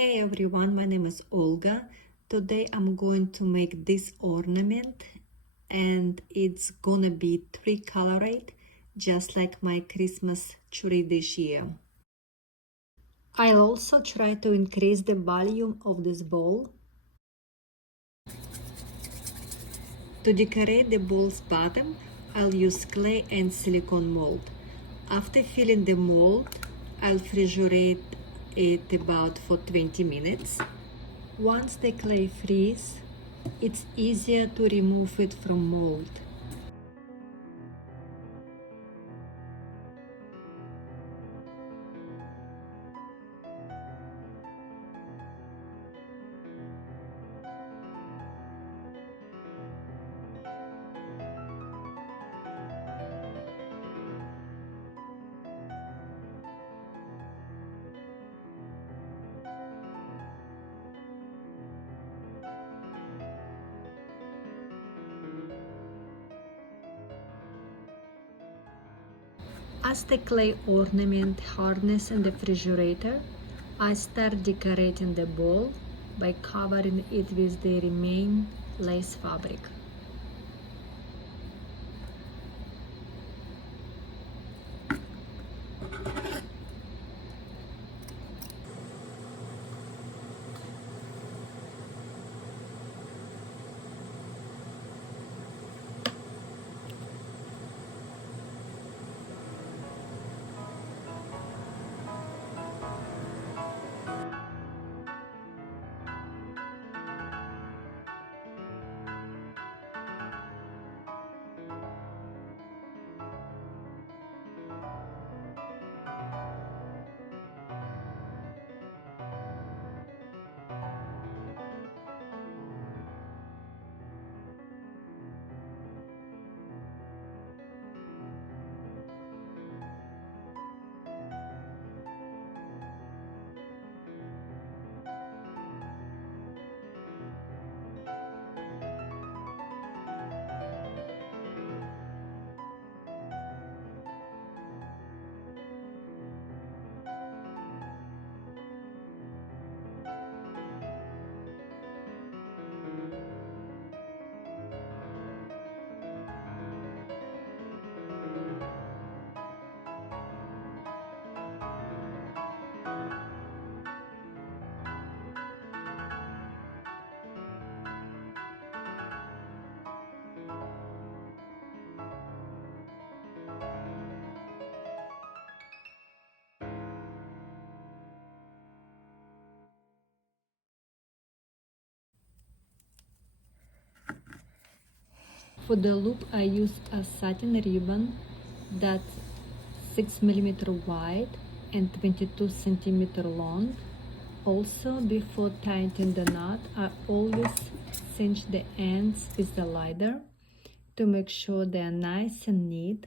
Hey everyone, my name is Olga. Today I'm going to make this ornament and it's gonna be three-colored just like my Christmas tree this year. I'll also try to increase the volume of this bowl. To decorate the bowl's bottom, I'll use clay and silicone mold. After filling the mold, I'll refrigerate it about for 20 minutes. Once the clay freezes, it's easier to remove it from mold. As the clay ornament hardens in the refrigerator, I start decorating the bowl by covering it with the remaining lace fabric. For the loop, I use a satin ribbon that's 6 mm wide and 22 cm long. Also, before tightening the knot, I always cinch the ends with the lighter to make sure they are nice and neat.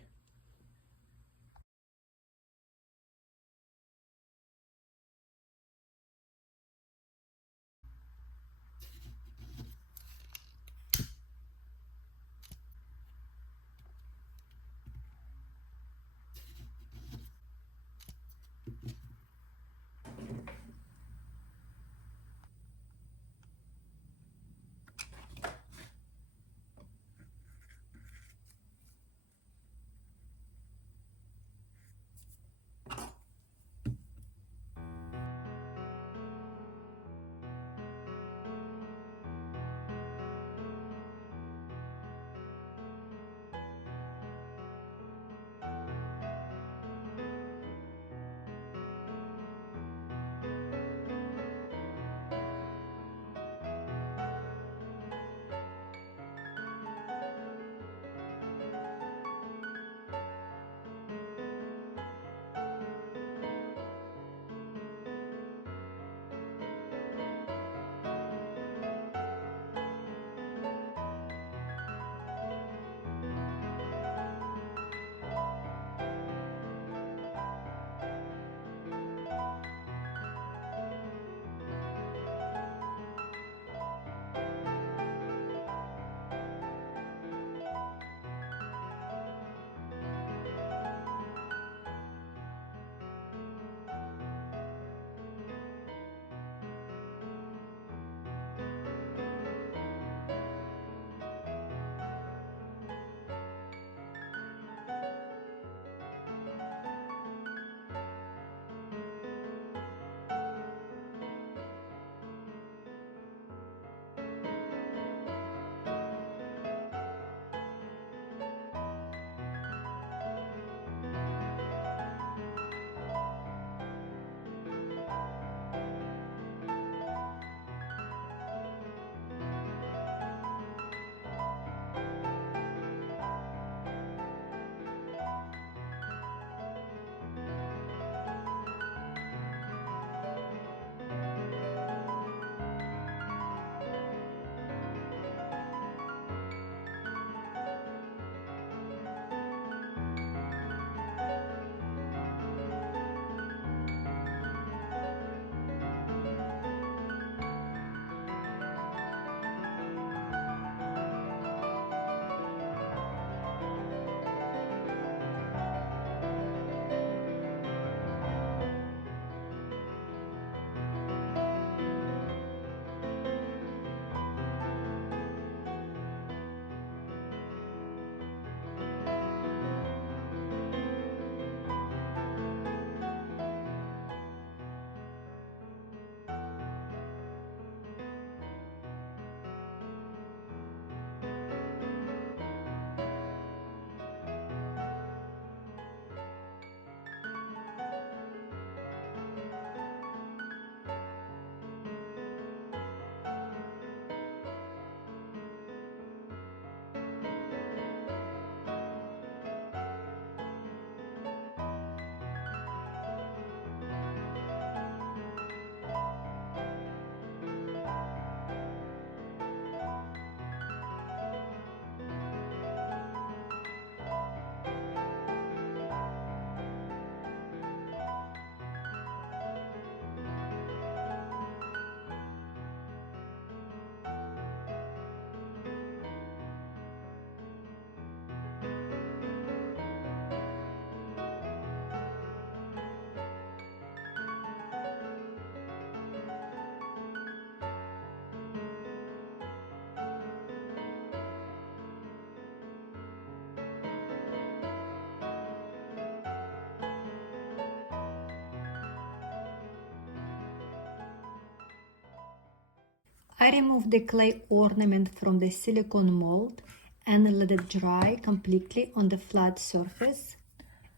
I remove the clay ornament from the silicone mold and let it dry completely on the flat surface.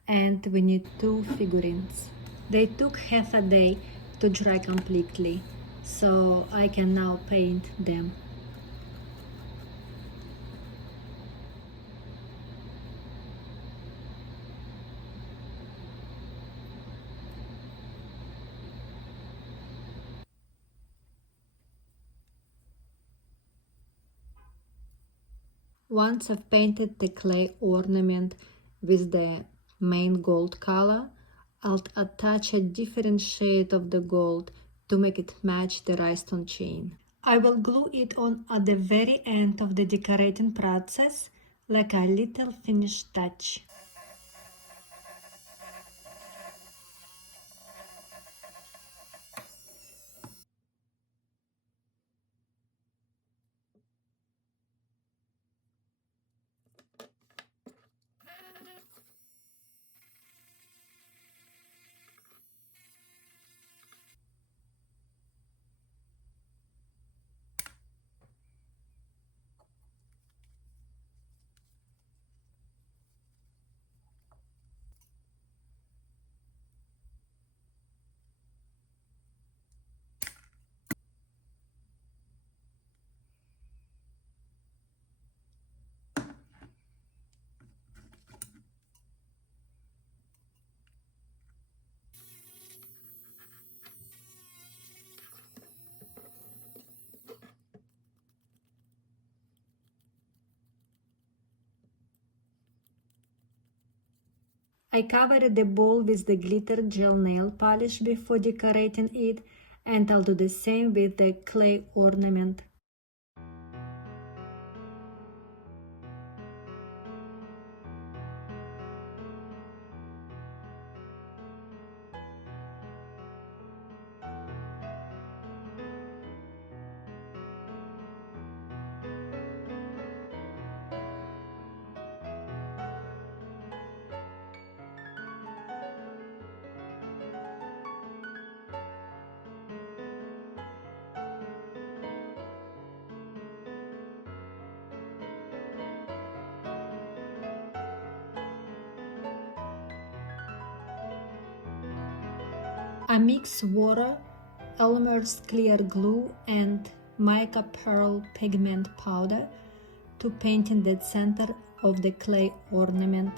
And we need two figurines. They took half a day to dry completely, so I can now paint them. Once I've painted the clay ornament with the main gold color, I'll attach a different shade of the gold to make it match the rhinestone chain. I will glue it on at the very end of the decorating process, like a little finish touch. I covered the bowl with the glitter gel nail polish before decorating it, and I'll do the same with the clay ornament. I mix water, Elmer's clear glue, and mica pearl pigment powder to paint in the center of the clay ornament.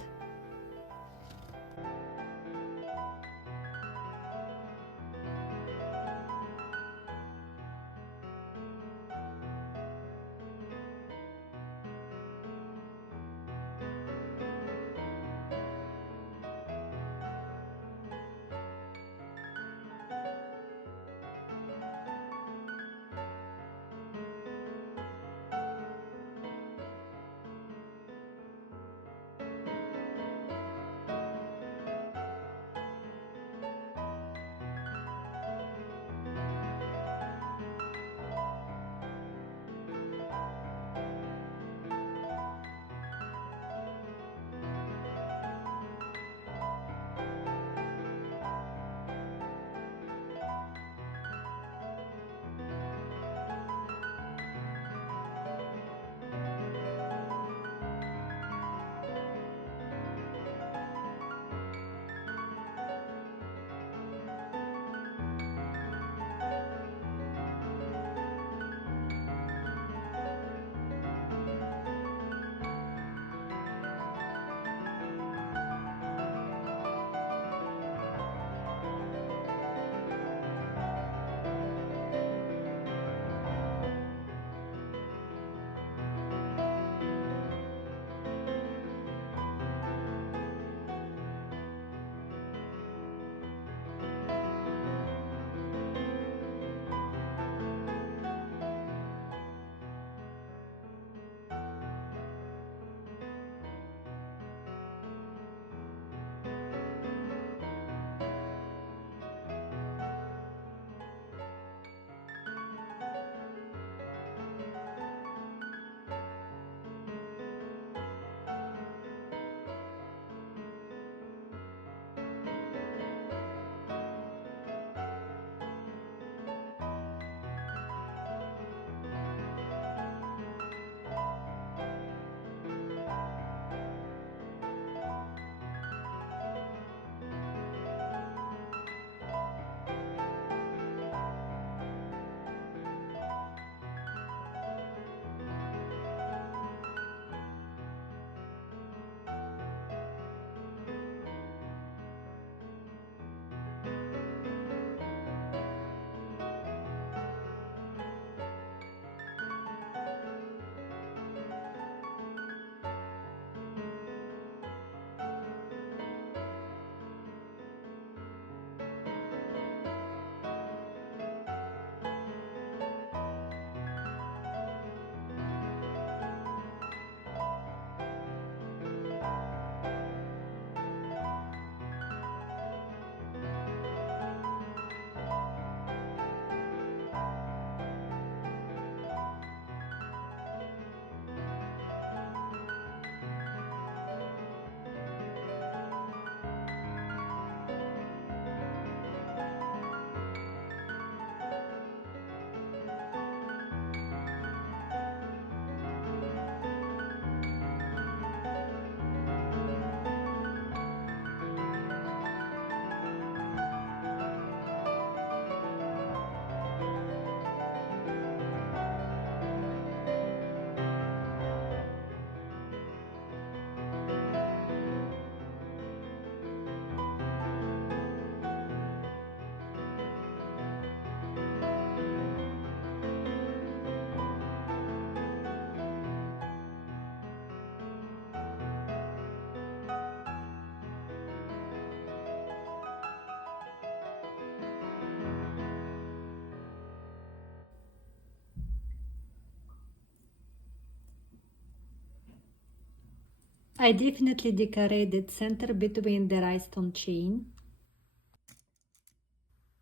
I definitely decorated center between the rhinestone chain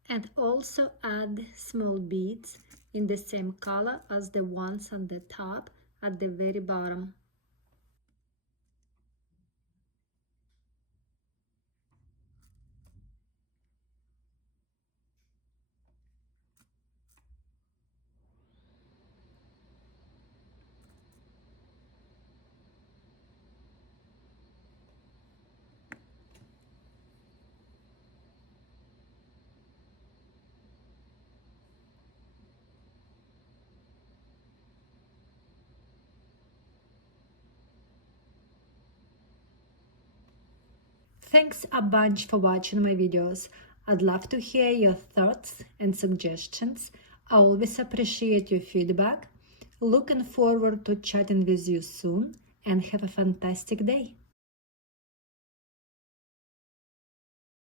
and also add small beads in the same color as the ones on the top at the very bottom. Thanks a bunch for watching my videos. I'd love to hear your thoughts and suggestions. I always appreciate your feedback. Looking forward to chatting with you soon and have a fantastic day.